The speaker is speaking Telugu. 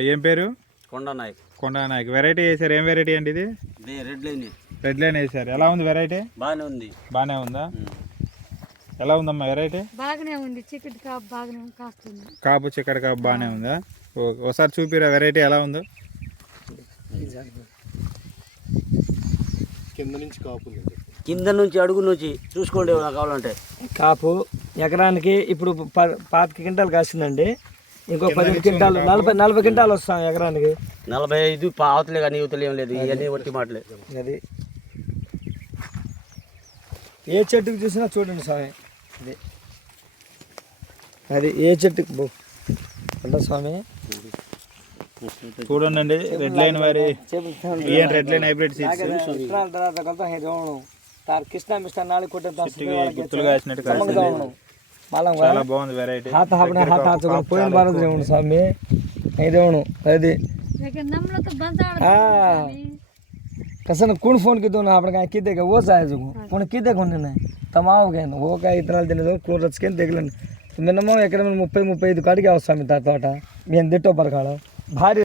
ఏం పేరు? కొండ నాయక్. కొండా నాయక్. వెరైటీ వేసారు. ఏం వెరైటీ అండి ఇది? ఇదే రెడ్ లైన్ రెడ్ లైన్ వేసారు. ఎలా ఉంది వెరైటీ బాగానే ఉంది. బాగానే ఉందా? ఎలా ఉందమ్మా వెరైటీ బాగానే ఉంది. చికెట్ కాపు బాగానే కాస్తుంది. కాపు చిక్కడ కాపు బాగానే ఉందా? ఒకసారి చూపిరా వెరైటీ ఎలా ఉందో. కింద నుంచి అడుగు నుంచి చూసుకోండి ఏమైనా కావాలంటే. కాపు ఎకరానికి ఇప్పుడు ప- పాతిక క్వింటాలు కాసిందండి. ఇంకో పది క్వింటాలు నలభై నలభై క్వింటాలు వస్తాం ఎకరానికి. నలభై ఐదు పా- అవతలే కానీ యువతలే ఏం లేదు. ఇవన్నీ ఒట్టి మాటలే. అది. ఏ చెట్టుకు చూసినా చూడండి స్వామి. అది. అది ఏ చెట్టుకు బో. అంట స్వామి? చూడండి రెడ్ లైన్ వారి రెడ్ లైన్ హైబ్రిడ్ తర్వాత కృష్ణ మిస్టర్ నాలుగు కొట్టే బాగుంది స్వామి? దేవుడు అది. कसं ना कोण फोन किती ना आपण काय किती काय ओच आहे जगू कोण ఇతనాలు తినేదో క్లోరస్ కేన్ దిగలేను మినిమం ఎక్కడ ముప్పై ముప్పై ఐదు కాడికి అవసరం మీ మేము తిట్టో పరకాడు భారీ